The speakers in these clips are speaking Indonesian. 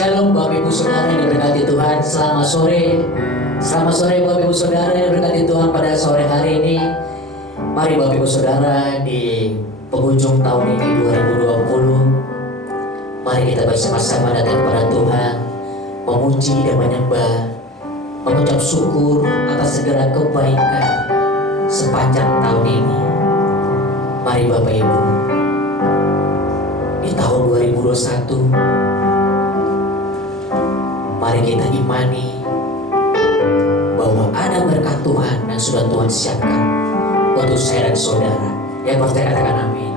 Shalom Bapak Ibu Saudara yang diberkati Tuhan. Selamat sore Bapak Ibu Saudara yang diberkati Tuhan pada sore hari ini. Mari Bapak Ibu Saudara di penghujung tahun ini 2020, mari kita bersama-sama datang kepada Tuhan, memuji dan menyembah, mengucap syukur atas segala kebaikan sepanjang tahun ini. Mari Bapak Ibu, di tahun 2021, mari kita imani bahwa ada berkat Tuhan yang sudah Tuhan siapkan untuk saya dan saudara. Yang percaya katakan amin.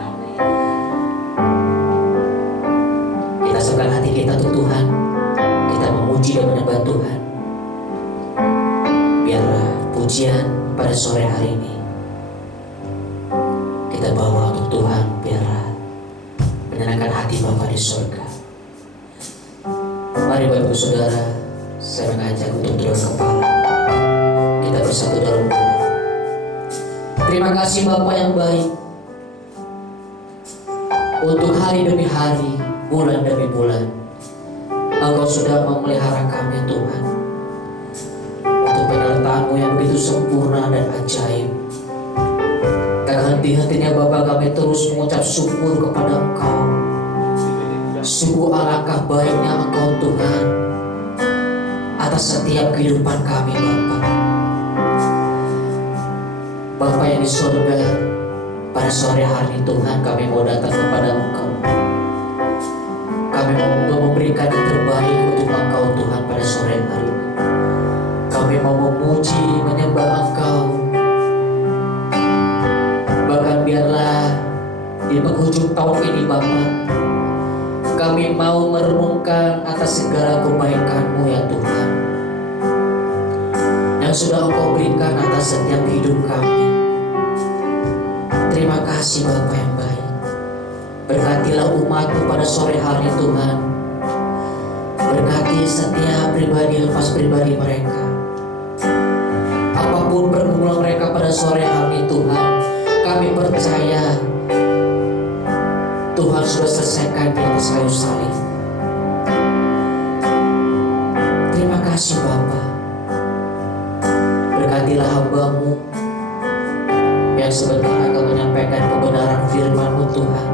Kita serahkan hati kita untuk Tuhan. Kita memuji dan menyembah Tuhan. Biarlah pujian pada sore hari ini kita bawa untuk Tuhan, biarlah menyenangkan hati Bapa di surga. Mari Bapak Ibu Saudara, saya mengajak untuk tunduk kepala. Kita bersatu dalam doa. Terima kasih Bapa yang baik, untuk hari demi hari, bulan demi bulan, Engkau sudah memelihara kami Tuhan, untuk penyertaan-Mu yang begitu sempurna dan ajaib. Tak henti-hentinya Bapa kami terus mengucap syukur kepada Engkau. Sungguh alangkah baiknya Engkau Tuhan atas setiap kehidupan kami Bapa. Bapa yang di surga, pada sore hari Tuhan kami mau datang kepada Engkau. Kami mau memberikan yang terbaik untuk Engkau Tuhan pada sore hari ini. Kami mau memuji, menyembah Engkau. Bahkan biarlah di penghujung tahun ini Bapa, kami mau merenungkan atas segala kebaikan-Mu ya Tuhan, yang sudah Engkau berikan atas setiap hidup kami. Terima kasih Bapa yang baik. Berkatilah umat-Mu pada sore hari Tuhan. Berkati setiap pribadi lepas pribadi mereka. Apapun pergumulan mereka pada sore hari Tuhan, kami percaya Tuhan sudah selesaikan di atas kayu salib. Terima kasih Bapa. Berkatilah hamba-Mu yang sebentar akan menyampaikan kebenaran firman-Mu Tuhan.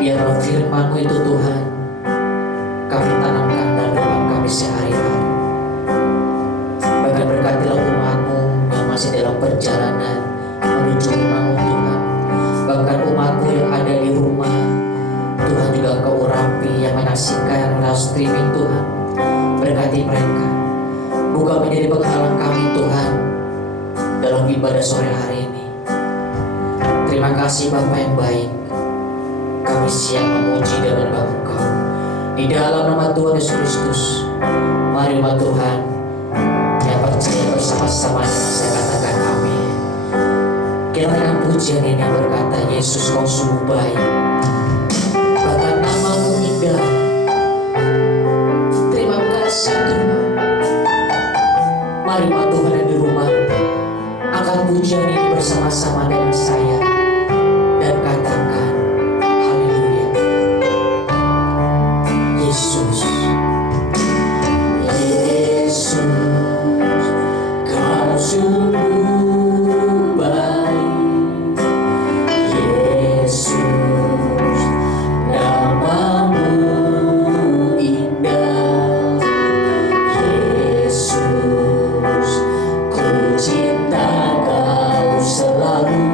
Biarlah firman-Mu itu Tuhan kami tanamkan dalam depan kami sehari-hari. Bahkan berkatilah umat-Mu yang masih dalam perjalanan menuju rumah-Mu Tuhan. Bahkan umat-Mu yang ada di rumah, Tuhan juga Engkau urapi yang menyaksikan live streaming Tuhan. Berkati mereka, bukan menjadi penghalang kami Tuhan dalam ibadah sore hari ini. Terima kasih Bapa yang baik. Kami siap memuji dan menyembah Engkau di dalam nama Tuhan Yesus Kristus. Mari umat Tuhan yang percaya bersama-sama dengan saya katakan amin. Kiranya pujian ini yang berkata, Yesus Kau sungguh baik, bahkan nama-Mu indah. Terima kasih Tuhan. Mari umat Tuhan yang di rumah, angkat pujian ini bersama-sama dengan saya dan katakan haleluya. Yesus, Yesus, Kau sungguh baik. Yesus, nama-Mu indah. Yesus, ku cinta Kau selalu.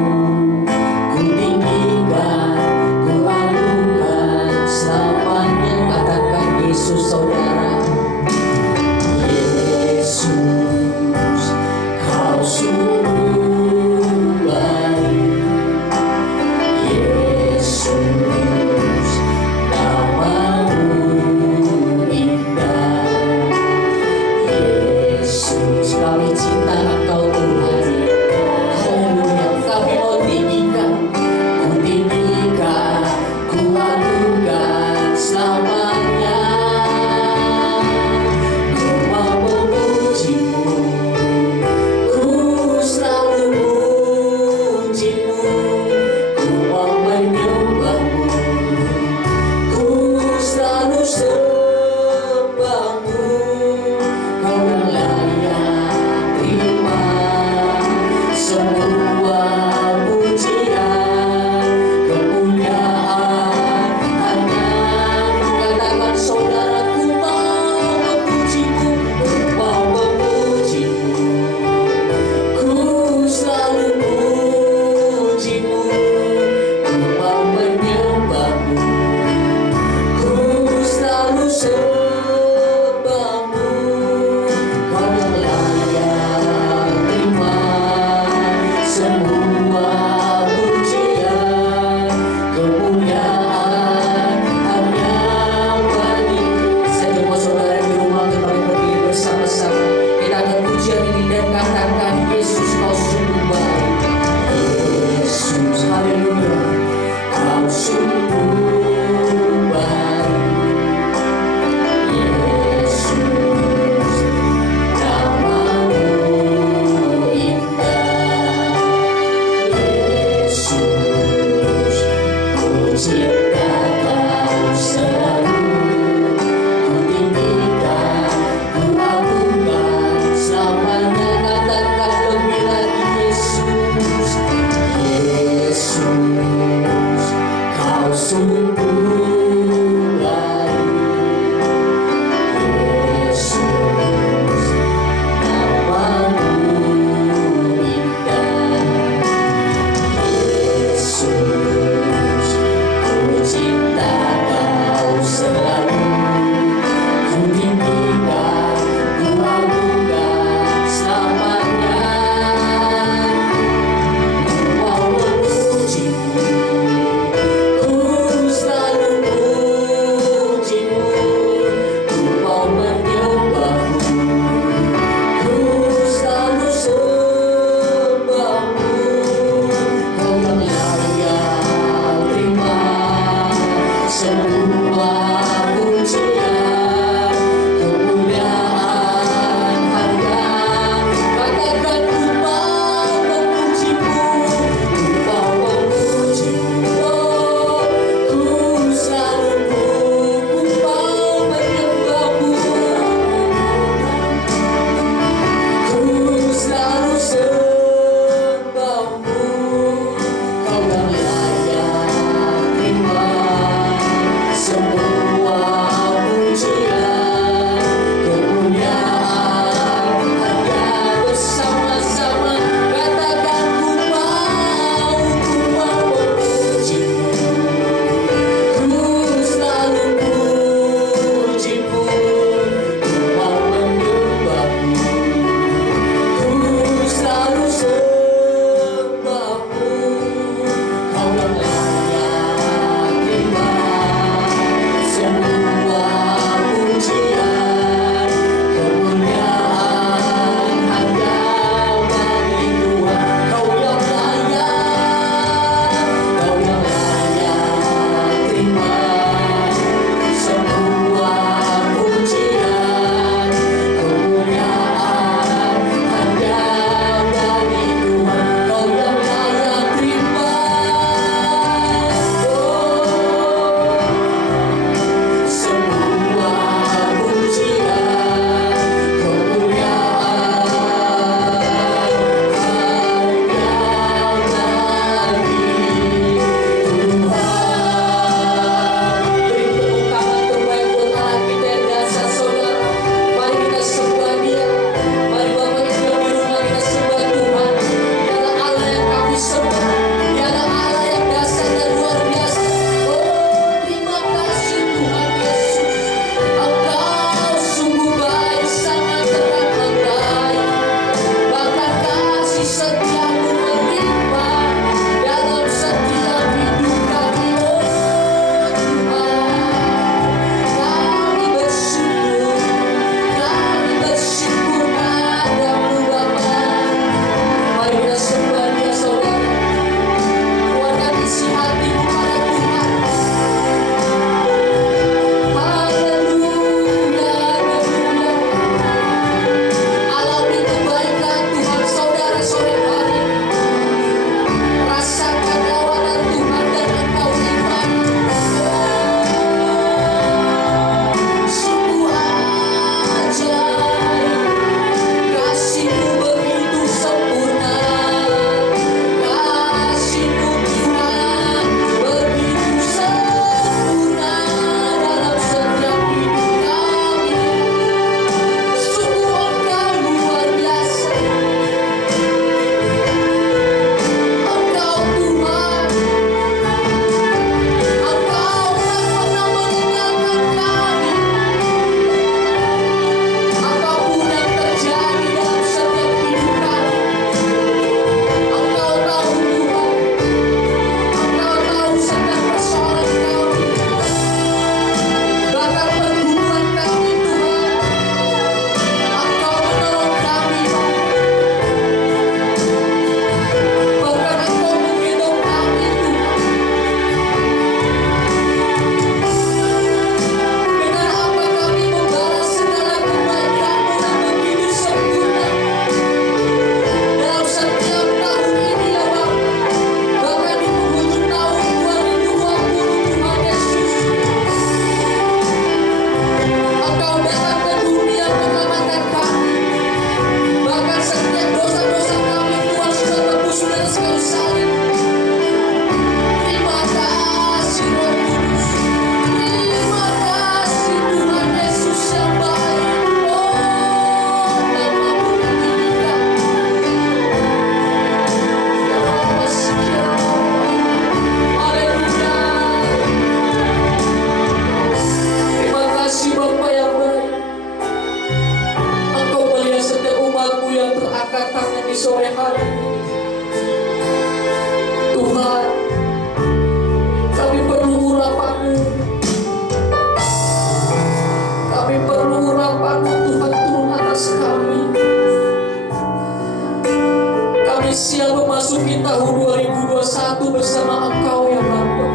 tahun 2021 bersama Engkau ya Bapa.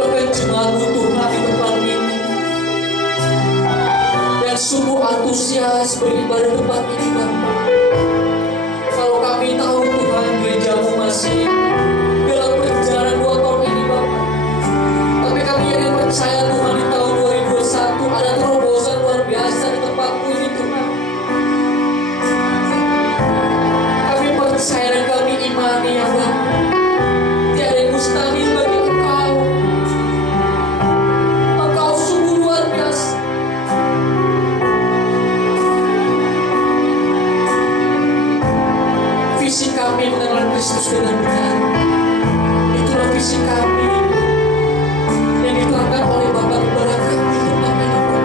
Bahkan jemaat-Mu Tuhan di tempat ini yang sungguh antusias beribadah di tempat ini Bapa. Kalau kami tahu Tuhan gereja-Mu masih dalam perjalanan 2 tahun ini Bapa, tapi kami yang percaya Tuhan di tahun 2021 ada terobosan luar biasa di tempat-Mu ini Tuhan. Kami percaya dan kami imani ya Bapa, tiada yang mustahil bagi Engkau. Engkau sungguh luar biasa. Visi kami mengenal Kristus dengan benar, itulah visi kami yang diterangkan oleh Bapak kepada kami di tempat ini Bapa.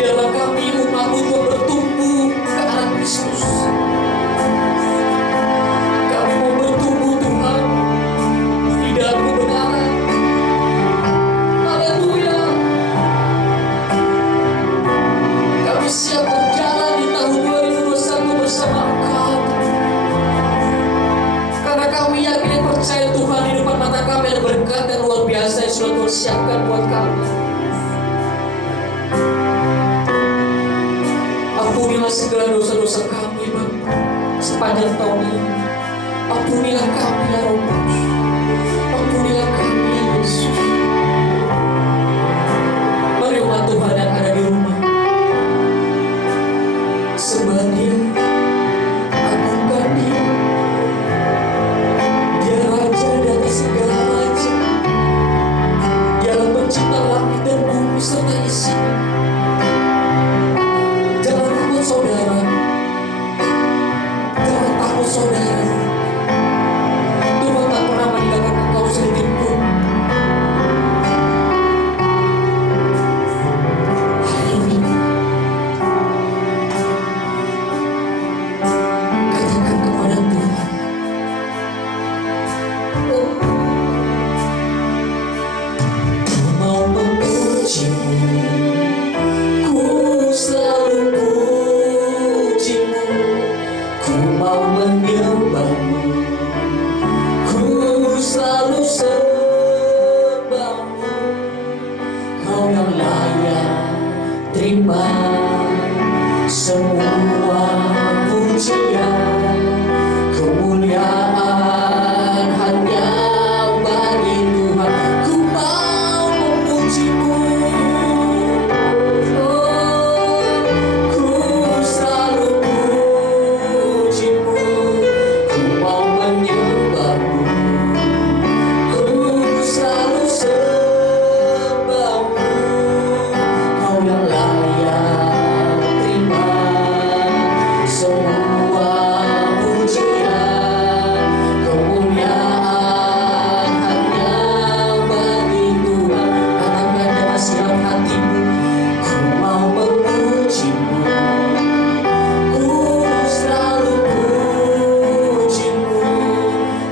Biarlah kami umat-Mu Tuhan bertumbuh ke arah Kristus. Kami mau bertumbuh Tuhan di dalam kebenaran. Haleluya. Kami siap berjalan di tahun 2021 bersama Engkau. Karena kami yakin dan percaya Tuhan di depan mata kami ada berkat yang luar biasa yang sudah Tuhan siapkan buat kami. Ampunilah segala dosa-dosa kami Bapa sepanjang tahun ini. Ampunilah kami ya Roh Kudus. Ampunilah kami ya Yesus. Mari umat Tuhan yang ada di rumah, sembah Dia, agungkan Dia. Dia Raja di atas segala raja. Dialah pencipta langit dan bumi serta isinya. Jangan takut saudara, jangan takut saudara. Tuhan tak pernah meninggalkan engkau sedikit pun. Haleluya. Katakan kepada Tuhan, oh, ku mau memuji-Mu, ku selalu puji-Mu, ku mau menyembah-Mu, ku selalu sembah-Mu. Kau yang layak terima semua pujian, kemuliaan hanya bagi Tuhan. Ku mau memuji-Mu, oh, ku selalu puji-Mu, ku mau menyembah-Mu, ku selalu sembah-Mu. Kau yang layak terima semua pujian, kemuliaan hanya bagi Tuhan. Katakan dengan siap hatimu, ku mau memuji-Mu, ku selalu puji-Mu,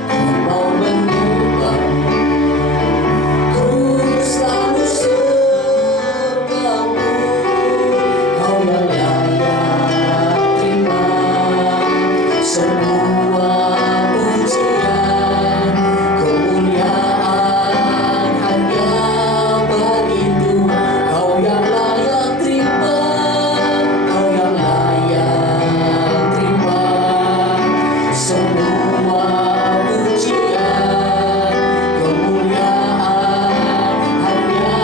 ku mau menyembah-Mu, ku selalu sembah-Mu. Kau yang layak terima semua pujian, kemuliaan hanya bagi Tuhan. Kau yang layak terima, Kau yang layak terima semua pujian, kemuliaan hanya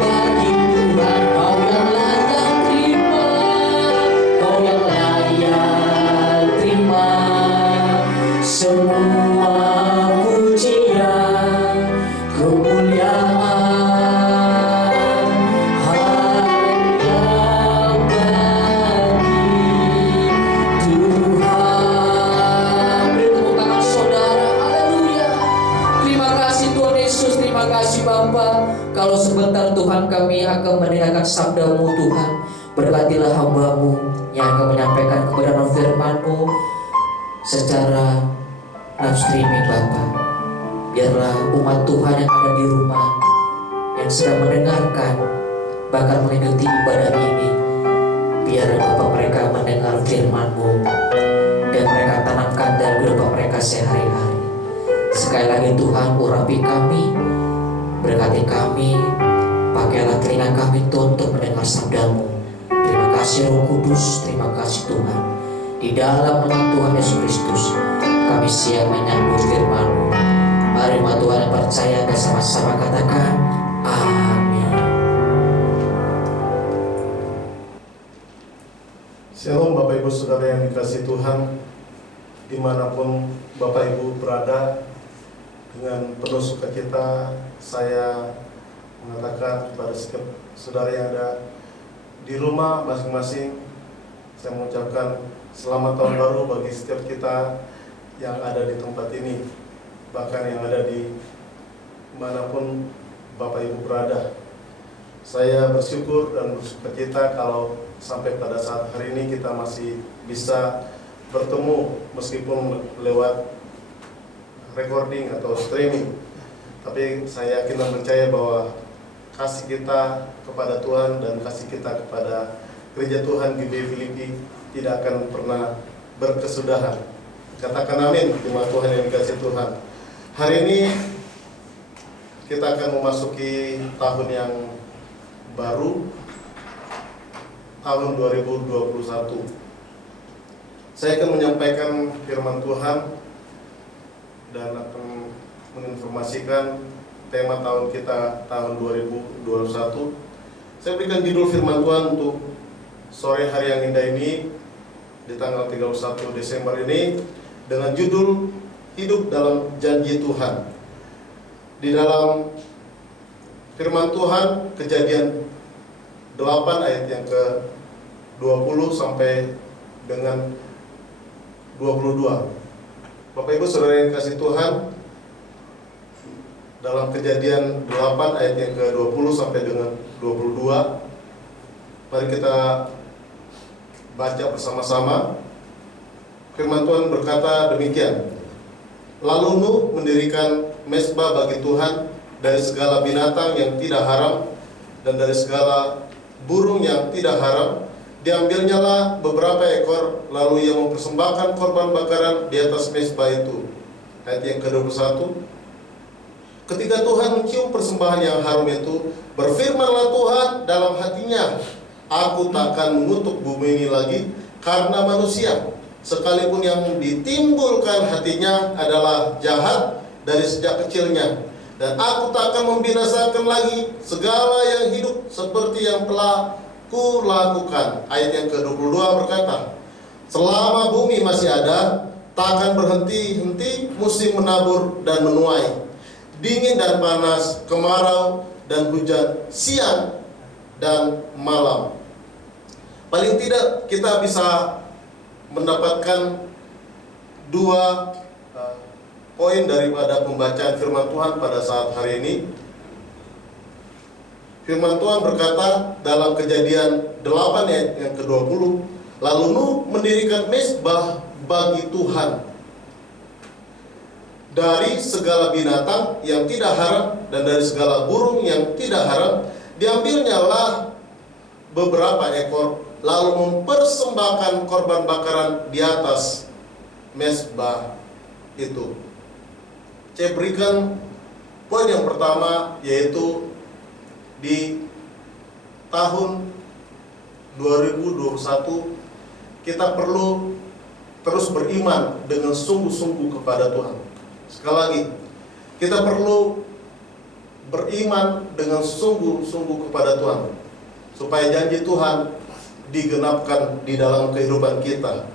bagi Tuhan. Kau yang layak terima, Kau yang layak terima semua pujian, kemuliaan hanya bagi Tuhan. Beri tepuk tangan saudara. Haleluya. Terima kasih Tuhan Yesus, terima kasih Bapa. Kalau sebentar Tuhan kami akan mendengarkan sabda-Mu Tuhan. Berkatilah hamba-Mu yang akan menyampaikan kebenaran firman-Mu secara live streaming Bapa. Biarlah umat Tuhan yang ada di rumah, yang sedang mendengarkan, bahkan mengikuti ibadah ini, biar Bapak mereka mendengar firman-Mu sehari-hari. Sekali lagi Tuhan, urapi kami, berkati kami, pakailah telinga kami Tuhan untuk mendengar sabda-Mu. Terima kasih Roh Kudus, terima kasih Tuhan. Di dalam nama Tuhan Yesus Kristus, kami siap menyambut firman-Mu. Mari Tuhan yang percaya bersama-sama katakan, amin. Shalom Bapak Ibu Saudara yang dikasihi Tuhan, dimanapun Bapak Ibu berada, dengan penuh sukacita saya mengatakan kepada setiap saudara yang ada di rumah masing-masing, saya mengucapkan selamat tahun baru bagi setiap kita yang ada di tempat ini, bahkan yang ada di manapun Bapak Ibu berada. Saya bersyukur dan bersukacita kalau sampai pada saat hari ini kita masih bisa bertemu meskipun lewat recording atau streaming. Tapi saya yakin dan percaya bahwa kasih kita kepada Tuhan dan kasih kita kepada Gereja Tuhan GBI Filipi tidak akan pernah berkesudahan. Katakan amin, jemaat Tuhan yang dikasihi Tuhan. Hari ini kita akan memasuki tahun yang baru, tahun 2021. Saya akan menyampaikan firman Tuhan dan akan menginformasikan tema tahun kita tahun 2021. Saya berikan judul firman Tuhan untuk sore hari yang indah ini di tanggal 31 Desember ini dengan judul Hidup dalam Janji Tuhan. Di dalam firman Tuhan Kejadian 8 ayat yang ke-20 sampai dengan 22. Bapak Ibu Saudara yang kasih Tuhan, dalam Kejadian 8 ayat yang ke-20 sampai dengan 22, mari kita baca bersama-sama. Firman Tuhan berkata demikian. Lalu Nuh mendirikan mezbah bagi Tuhan dari segala binatang yang tidak haram dan dari segala burung yang tidak haram. Diambilnyalah beberapa ekor, lalu ia mempersembahkan korban bakaran di atas mezbah itu. Ayat yang ke-21. Ketika Tuhan mencium persembahan yang harum itu, berfirmanlah Tuhan dalam hatinya, aku takkan mengutuk bumi ini lagi karena manusia, sekalipun yang ditimbulkan hatinya adalah jahat dari sejak kecilnya. Dan aku takkan membinasakan lagi segala yang hidup seperti yang telah kulakukan. Ayat yang ke-22 berkata, selama bumi masih ada, takkan berhenti-henti musim menabur dan menuai, dingin dan panas, kemarau dan hujan, siang dan malam. Paling tidak kita bisa mendapatkan dua poin daripada pembacaan firman Tuhan pada saat hari ini. Firman Tuhan berkata dalam Kejadian 8 ayat yang ke-20, lalu Nuh mendirikan mezbah bagi Tuhan dari segala binatang yang tidak haram dan dari segala burung yang tidak haram. Diambilnyalah beberapa ekor, lalu mempersembahkan korban bakaran di atas mezbah itu. Saya berikan poin yang pertama, yaitu di tahun 2021 kita perlu terus beriman dengan sungguh-sungguh kepada Tuhan. Sekali lagi, kita perlu beriman dengan sungguh-sungguh kepada Tuhan, supaya janji Tuhan digenapkan di dalam kehidupan kita.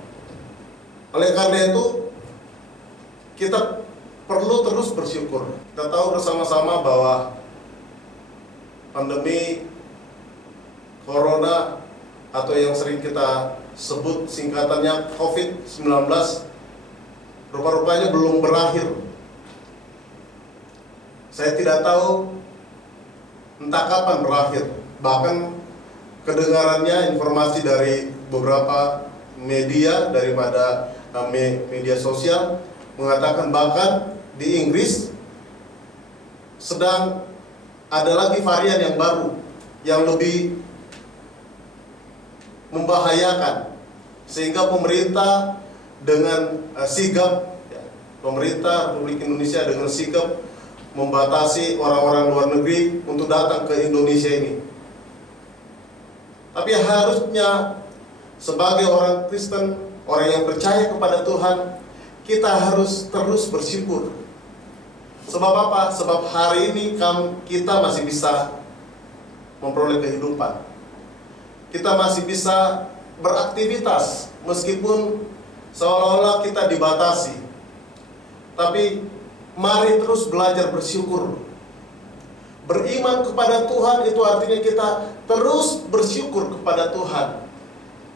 Oleh karena itu, kita perlu terus bersyukur. Kita tahu bersama-sama bahwa pandemi Corona atau yang sering kita sebut singkatannya COVID-19 rupa-rupanya belum berakhir. Saya tidak tahu entah kapan berakhir. Bahkan kedengarannya informasi dari beberapa media, daripada media sosial, mengatakan bahkan di Inggris sedang ada lagi varian yang baru yang lebih membahayakan, sehingga pemerintah dengan sigap pemerintah Republik Indonesia dengan sikap membatasi orang-orang luar negeri untuk datang ke Indonesia ini. Tapi harusnya sebagai orang Kristen, orang yang percaya kepada Tuhan, kita harus terus bersyukur. Sebab apa? Sebab hari ini kita masih bisa memperoleh kehidupan. Kita masih bisa beraktivitas meskipun seolah-olah kita dibatasi. Tapi mari terus belajar bersyukur. Beriman kepada Tuhan itu artinya kita terus bersyukur kepada Tuhan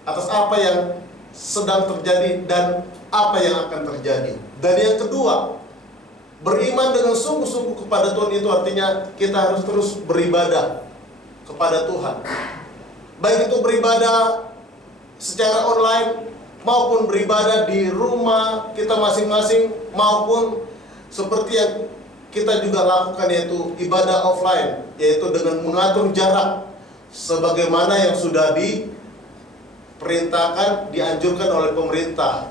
atas apa yang sedang terjadi dan apa yang akan terjadi. Dan yang kedua, beriman dengan sungguh-sungguh kepada Tuhan itu artinya kita harus terus beribadah kepada Tuhan. Baik itu beribadah secara online maupun beribadah di rumah kita masing-masing, maupun seperti yang kita juga lakukan yaitu ibadah offline, yaitu dengan mengatur jarak sebagaimana yang sudah diperintahkan, dianjurkan oleh pemerintah.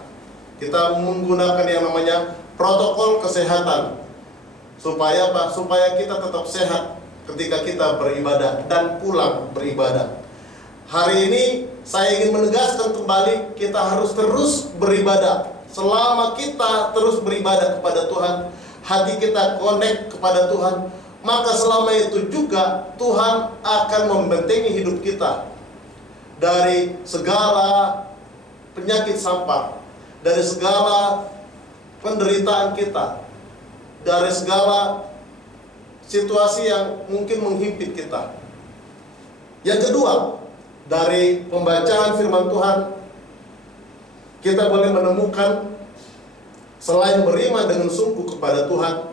Kita menggunakan yang namanya protokol kesehatan. Supaya apa? Supaya kita tetap sehat ketika kita beribadah dan pulang beribadah. Hari ini saya ingin menegaskan kembali, kita harus terus beribadah. Selama kita terus beribadah kepada Tuhan, hati kita connect kepada Tuhan, maka selama itu juga Tuhan akan membentengi hidup kita dari segala penyakit sampar, dari segala penderitaan kita, dari segala situasi yang mungkin menghimpit kita. Yang kedua, dari pembacaan firman Tuhan, kita boleh menemukan selain beriman dengan sungguh kepada Tuhan,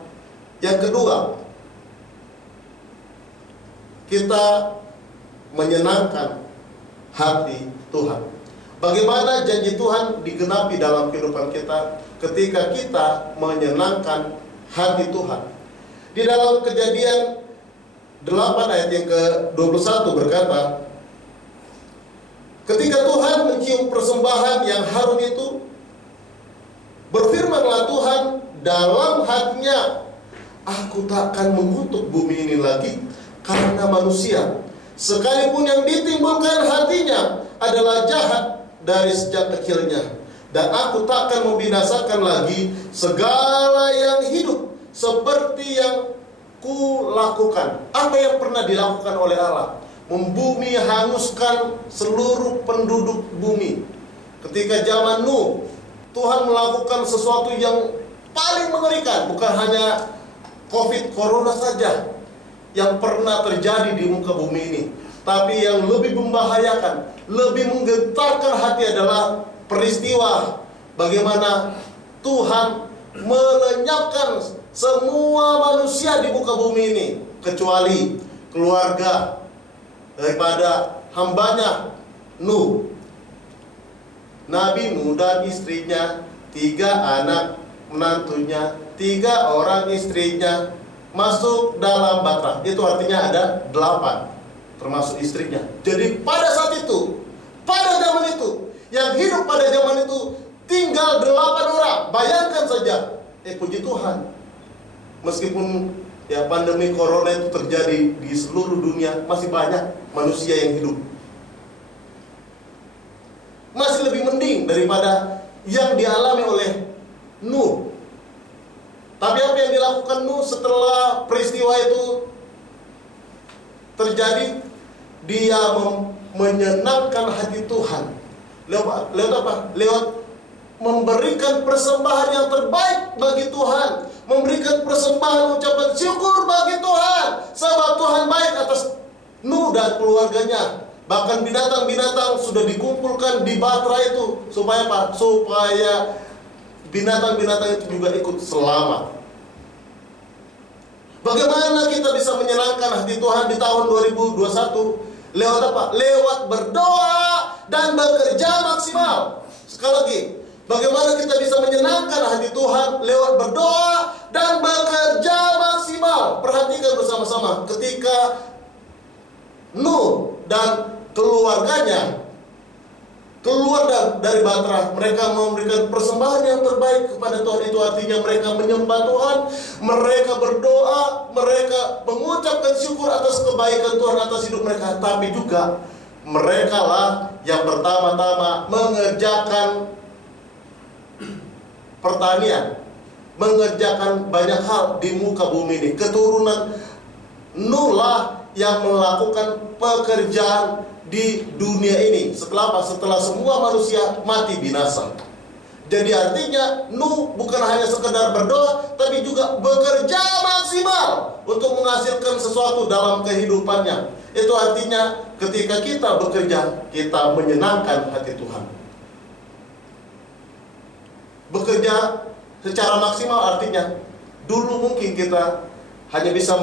yang kedua, kita menyenangkan hati Tuhan. Bagaimana janji Tuhan digenapi dalam kehidupan kita ketika kita menyenangkan hati Tuhan. Di dalam Kejadian 8 ayat yang ke-21 berkata, ketika Tuhan mencium persembahan yang harum itu, berfirmanlah Tuhan dalam hatinya, aku takkan mengutuk bumi ini lagi karena manusia, sekalipun yang ditimbulkan hatinya adalah jahat dari sejak kecilnya. Dan aku takkan membinasakan lagi segala yang hidup seperti yang ku lakukan. Apa yang pernah dilakukan oleh Allah? Membumi, hanguskan seluruh penduduk bumi. Ketika zaman Nuh, Tuhan melakukan sesuatu yang paling mengerikan. Bukan hanya COVID, corona saja yang pernah terjadi di muka bumi ini, tapi yang lebih membahayakan, lebih menggetarkan hati adalah peristiwa bagaimana Tuhan melenyapkan semua manusia di muka bumi ini, kecuali keluarga daripada hambanya Nuh. Nabi Nuh dan istrinya, 3 anak menantunya, 3 orang istrinya masuk dalam batra. Itu artinya ada 8 termasuk istrinya. Jadi pada saat itu, pada zaman itu, yang hidup pada zaman itu tinggal 8 orang. Bayangkan saja, puji Tuhan, meskipun ya pandemi corona itu terjadi di seluruh dunia, masih banyak manusia yang hidup. Masih lebih mending daripada yang dialami oleh Nuh. Tapi apa yang dilakukan Nuh setelah peristiwa itu terjadi? Dia menyenangkan hati Tuhan. Lewat apa? Lewat memberikan persembahan yang terbaik bagi Tuhan, memberikan persembahan ucapan syukur bagi Tuhan, sebab Tuhan baik atas Nuh dan keluarganya. Bahkan binatang-binatang sudah dikumpulkan di batra itu supaya apa? Supaya binatang-binatang itu juga ikut selamat. Bagaimana kita bisa menyenangkan hati Tuhan di tahun 2021? Lewat apa? Lewat berdoa dan bekerja maksimal. Sekali lagi, bagaimana kita bisa menyenangkan hati Tuhan? Lewat berdoa dan bekerja maksimal. Perhatikan bersama-sama, ketika Nuh dan keluarganya keluar dari Batra, mereka memberikan persembahan yang terbaik kepada Tuhan. Itu artinya mereka menyembah Tuhan, mereka berdoa, mereka mengucapkan syukur atas kebaikan Tuhan atas hidup mereka. Tapi juga mereka lah yang pertama-tama mengerjakan pertanian, mengerjakan banyak hal di muka bumi ini. Keturunan Nuh lah yang melakukan pekerjaan di dunia ini. Setelah apa? Setelah semua manusia mati binasa. Jadi artinya Nuh bukan hanya sekedar berdoa, tapi juga bekerja maksimal untuk menghasilkan sesuatu dalam kehidupannya. Itu artinya ketika kita bekerja, kita menyenangkan hati Tuhan. Bekerja secara maksimal artinya dulu mungkin kita hanya bisa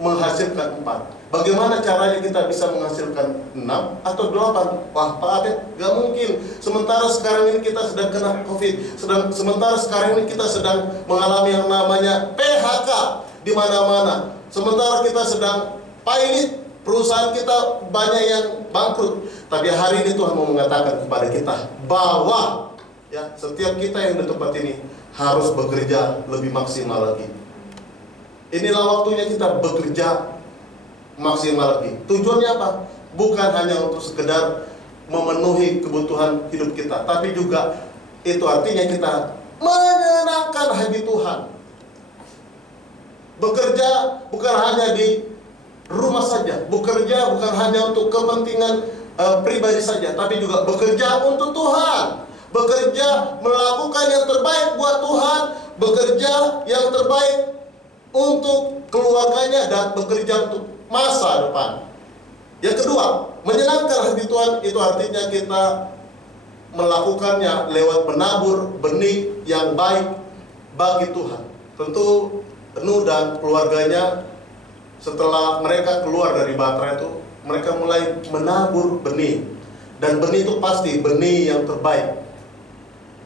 menghasilkan 4. Bagaimana caranya kita bisa menghasilkan 6 atau 8? Wah, Pak Abed, gak mungkin. Sementara sekarang ini kita sedang kena COVID. Sementara sekarang ini kita sedang mengalami yang namanya PHK di mana-mana. Sementara kita sedang pilot, perusahaan kita banyak yang bangkrut. Tapi hari ini Tuhan mau mengatakan kepada kita bahwa ya, setiap kita yang di tempat ini harus bekerja lebih maksimal lagi. Inilah waktunya kita bekerja maksimal lagi. Tujuannya apa? Bukan hanya untuk sekedar memenuhi kebutuhan hidup kita, tapi juga itu artinya kita menyenangkan hati Tuhan. Bekerja bukan hanya di rumah saja, bekerja bukan hanya untuk kepentingan pribadi saja, tapi juga bekerja untuk Tuhan. Bekerja melakukan yang terbaik buat Tuhan, bekerja yang terbaik untuk keluarganya, dan bekerja untuk masa depan. Yang kedua, menyenangkan hati Tuhan itu artinya kita melakukannya lewat menabur benih yang baik bagi Tuhan. Tentu Nuh dan keluarganya setelah mereka keluar dari Batra itu, mereka mulai menabur benih. Dan benih itu pasti benih yang terbaik.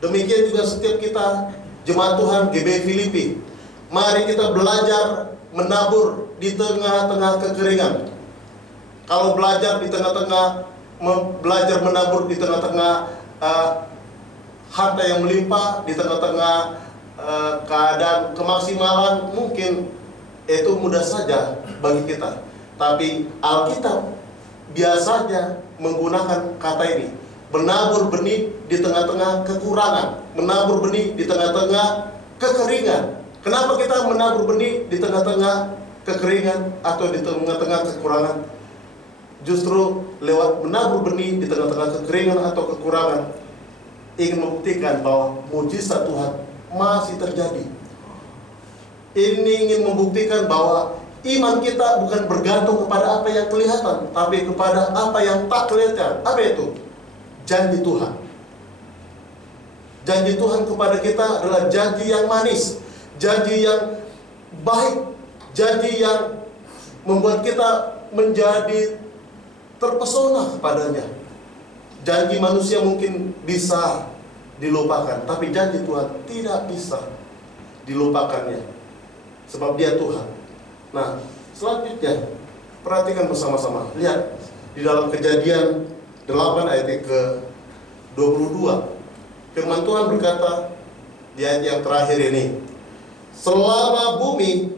Demikian juga setiap kita, jemaat Tuhan GBI Filipi, mari kita belajar menabur di tengah-tengah kekeringan. Kalau belajar di tengah-tengah, belajar menabur di tengah-tengah harta yang melimpah, di tengah-tengah keadaan kemaksimalan, mungkin itu mudah saja bagi kita. Tapi Alkitab biasanya menggunakan kata ini, menabur benih di tengah-tengah kekurangan, menabur benih di tengah-tengah kekeringan. Kenapa kita menabur benih di tengah-tengah kekeringan atau di tengah-tengah kekurangan? Justru lewat menabur benih di tengah-tengah kekeringan atau kekurangan, ingin membuktikan bahwa mujizat Tuhan masih terjadi. Ini ingin membuktikan bahwa iman kita bukan bergantung kepada apa yang kelihatan, tapi kepada apa yang tak kelihatan. Apa itu? Janji Tuhan. Janji Tuhan kepada kita adalah janji yang manis, janji yang baik, janji yang membuat kita menjadi terpesona kepadanya. Janji manusia mungkin bisa dilupakan, tapi janji Tuhan tidak bisa dilupakannya, sebab Dia Tuhan. Nah, selanjutnya perhatikan bersama-sama. Lihat di dalam Kejadian 8 ayat ke-22. Firman Tuhan berkata di ayat yang terakhir ini, selama bumi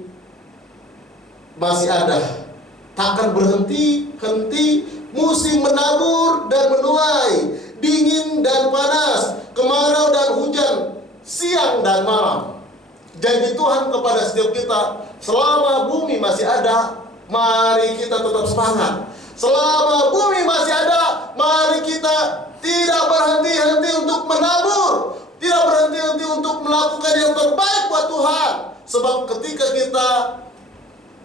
masih ada, takkan berhenti-henti musim menabur dan menuai, dingin dan panas, kemarau dan hujan, siang dan malam. Janji Tuhan kepada setiap kita, selama bumi masih ada, mari kita tetap semangat. Selama bumi masih ada, mari kita tidak berhenti-henti untuk menabur, tidak berhenti-henti untuk melakukan yang terbaik buat Tuhan. Sebab ketika kita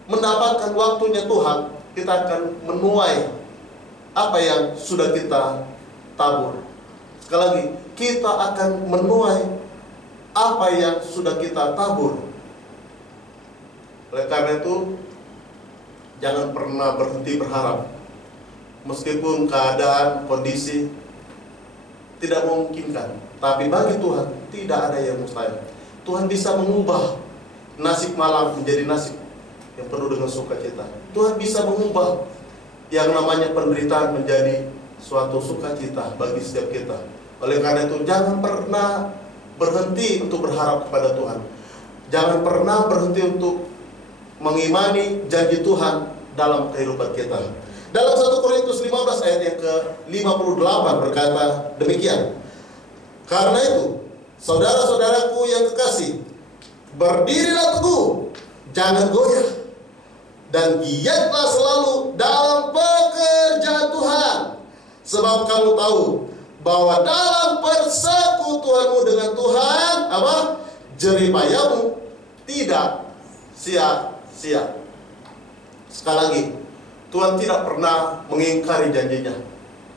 mendapatkan waktunya Tuhan, kita akan menuai apa yang sudah kita tabur. Sekali lagi, kita akan menuai apa yang sudah kita tabur. Oleh karena itu, jangan pernah berhenti berharap. Meskipun keadaan, kondisi tidak memungkinkan, tapi bagi Tuhan tidak ada yang mustahil. Tuhan bisa mengubah nasib malam menjadi nasib yang penuh dengan sukacita. Tuhan bisa mengubah yang namanya penderitaan menjadi suatu sukacita bagi setiap kita. Oleh karena itu, jangan pernah berhenti untuk berharap kepada Tuhan. Jangan pernah berhenti untuk mengimani janji Tuhan dalam kehidupan kita. Dalam 1 Korintus 15 ayat yang ke-58 berkata demikian. Karena itu, saudara-saudaraku yang kekasih, berdirilah teguh, jangan goyah, dan giatlah selalu dalam pekerjaan Tuhan. Sebab kamu tahu bahwa dalam persekutuanmu dengan Tuhan, jeripayamu tidak sia-sia. Sekali lagi, Tuhan tidak pernah mengingkari janjinya.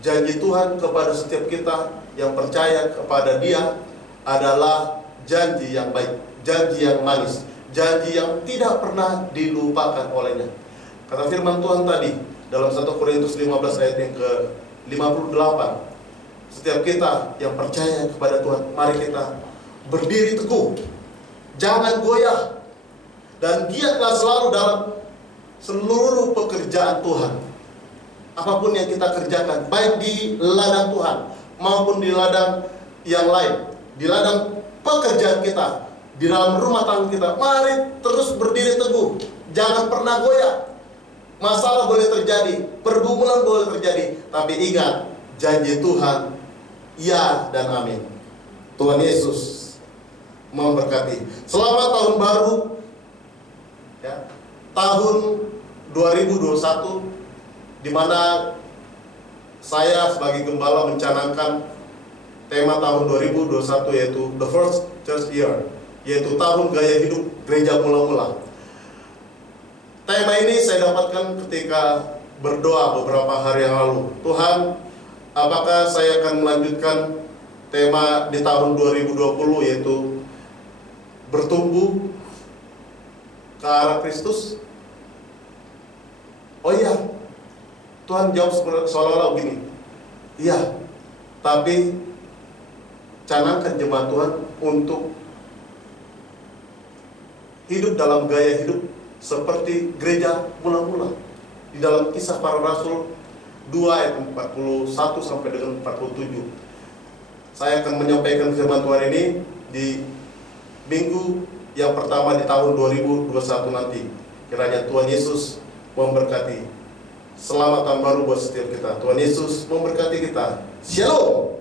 Janji Tuhan kepada setiap kita yang percaya kepada Dia adalah janji yang baik, janji yang manis, janji yang tidak pernah dilupakan olehnya. Kata firman Tuhan tadi dalam 1 Korintus 15 ayat yang ke-58, setiap kita yang percaya kepada Tuhan, mari kita berdiri teguh, jangan goyah, dan giatlah selalu dalam seluruh pekerjaan Tuhan. Apapun yang kita kerjakan, baik di ladang Tuhan maupun di ladang yang lain, di ladang pekerjaan kita, di dalam rumah tangga kita, mari terus berdiri teguh, jangan pernah goyah. Masalah boleh terjadi, pergumulan boleh terjadi, tapi ingat, janji Tuhan ya dan amin. Tuhan Yesus memberkati. Selamat tahun baru ya, tahun 2021, di mana saya sebagai gembala mencanangkan tema tahun 2021, yaitu The First Church Year, yaitu tahun gaya hidup gereja mula-mula. Tema ini saya dapatkan ketika berdoa beberapa hari yang lalu. Tuhan, apakah saya akan melanjutkan tema di tahun 2020, yaitu bertumbuh ke arah Kristus? Oh iya, Tuhan jawab seolah-olah begini, iya, tapi canangkan jemaat Tuhan untuk hidup dalam gaya hidup seperti gereja mula-mula. Di dalam Kisah Para Rasul 2 ayat 41 sampai dengan 47. Saya akan menyampaikan firman Tuhan ini di minggu yang pertama di tahun 2021 nanti. Kiranya Tuhan Yesus memberkati. Selamat tahun baru buat setiap kita. Tuhan Yesus memberkati kita. Shalom.